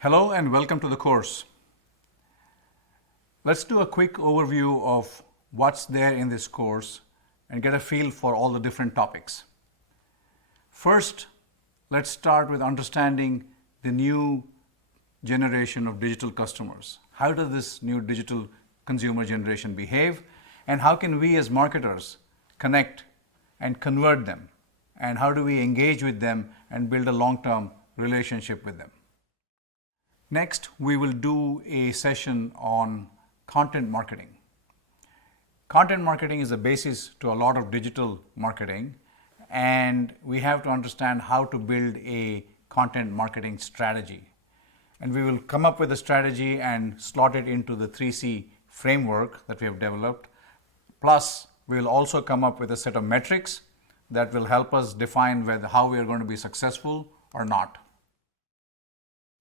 Hello and welcome to the course. Let's do a quick overview of what's there in this course and get a feel for all the different topics. First, let's start with understanding the new generation of digital customers. How does this new digital consumer generation behave, and how can we as marketers connect and convert them, and how do we engage with them and build a long-term relationship with them? Next, we will do a session on content marketing. Content marketing is the basis to a lot of digital marketing, and we have to understand how to build a content marketing strategy. And we will come up with a strategy and slot it into the 3C framework that we have developed. Plus, we will also come up with a set of metrics that will help us define how we are going to be successful or not.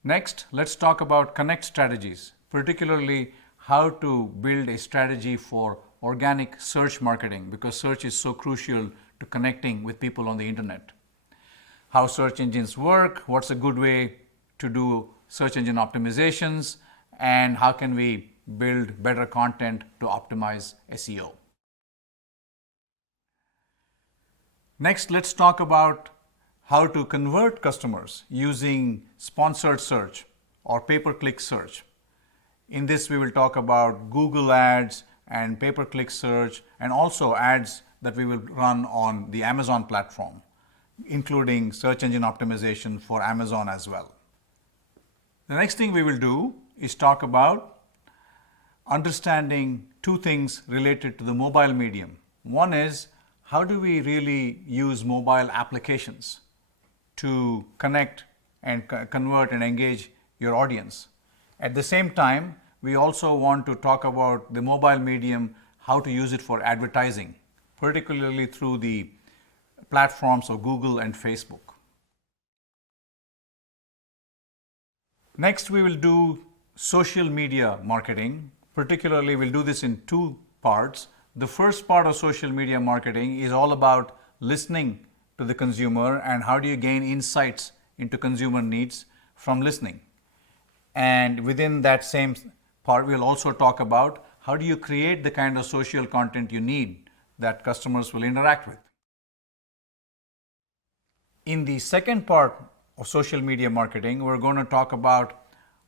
Next, let's talk about connect strategies, particularly how to build a strategy for organic search marketing, because search is so crucial to connecting with people on the internet. How search engines work, what's a good way to do search engine optimizations, and how can we build better content to optimize SEO. Next, let's talk about how to convert customers using sponsored search or pay-per-click search. In this, we will talk about Google ads and pay-per-click search, and also ads that we will run on the Amazon platform, including search engine optimization for Amazon as well. The next thing we will do is talk about understanding two things related to the mobile medium. One is, how do we really use mobile applications to connect and convert and engage your audience? At the same time, we also want to talk about the mobile medium, how to use it for advertising, particularly through the platforms of Google and Facebook. Next, we will do social media marketing. Particularly, we'll do this in two parts. The first part of social media marketing is all about listening to the consumer and how do you gain insights into consumer needs from listening. And within that same part, we'll also talk about how do you create the kind of social content you need that customers will interact with. In the second part of social media marketing, we're going to talk about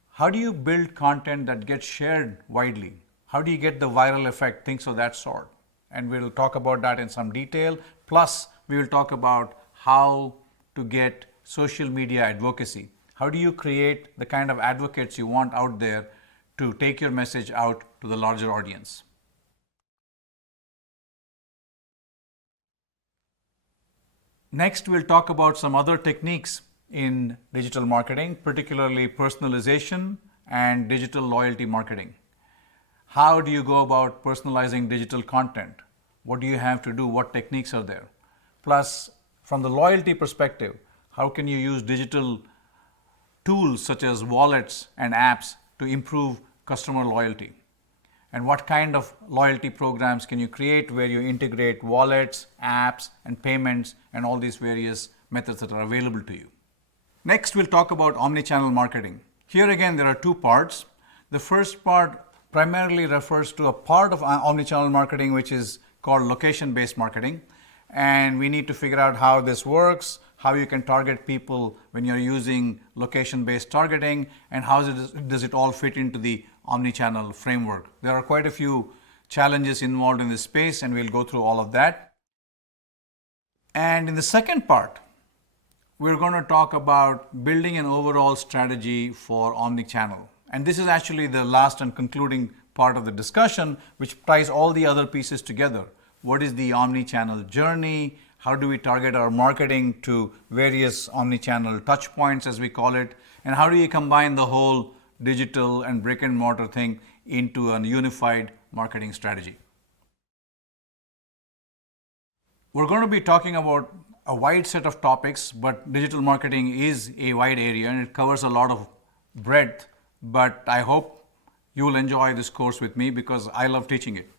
how do you build content that gets shared widely? How do you get the viral effect, things of that sort? And we'll talk about that in some detail. Plus, we will talk about how to get social media advocacy. How do you create the kind of advocates you want out there to take your message out to the larger audience? Next, we'll talk about some other techniques in digital marketing, particularly personalization and digital loyalty marketing. How do you go about personalizing digital content? What do you have to do? What techniques are there? Plus, from the loyalty perspective, how can you use digital tools such as wallets and apps to improve customer loyalty? And what kind of loyalty programs can you create where you integrate wallets, apps, and payments, and all these various methods that are available to you? Next, we'll talk about omnichannel marketing. Here again, there are two parts. The first part primarily refers to a part of omnichannel marketing which is called location-based marketing. And we need to figure out how this works, how you can target people when you're using location-based targeting, and how does it all fit into the omnichannel framework. There are quite a few challenges involved in this space, and we'll go through all of that. And in the second part, we're going to talk about building an overall strategy for omnichannel. And this is actually the last and concluding part of the discussion, which ties all the other pieces together. What is the omnichannel journey? How do we target our marketing to various omnichannel touch points, as we call it? And how do you combine the whole digital and brick and mortar thing into a unified marketing strategy? We're going to be talking about a wide set of topics, but digital marketing is a wide area and it covers a lot of breadth. But I hope you will enjoy this course with me because I love teaching it.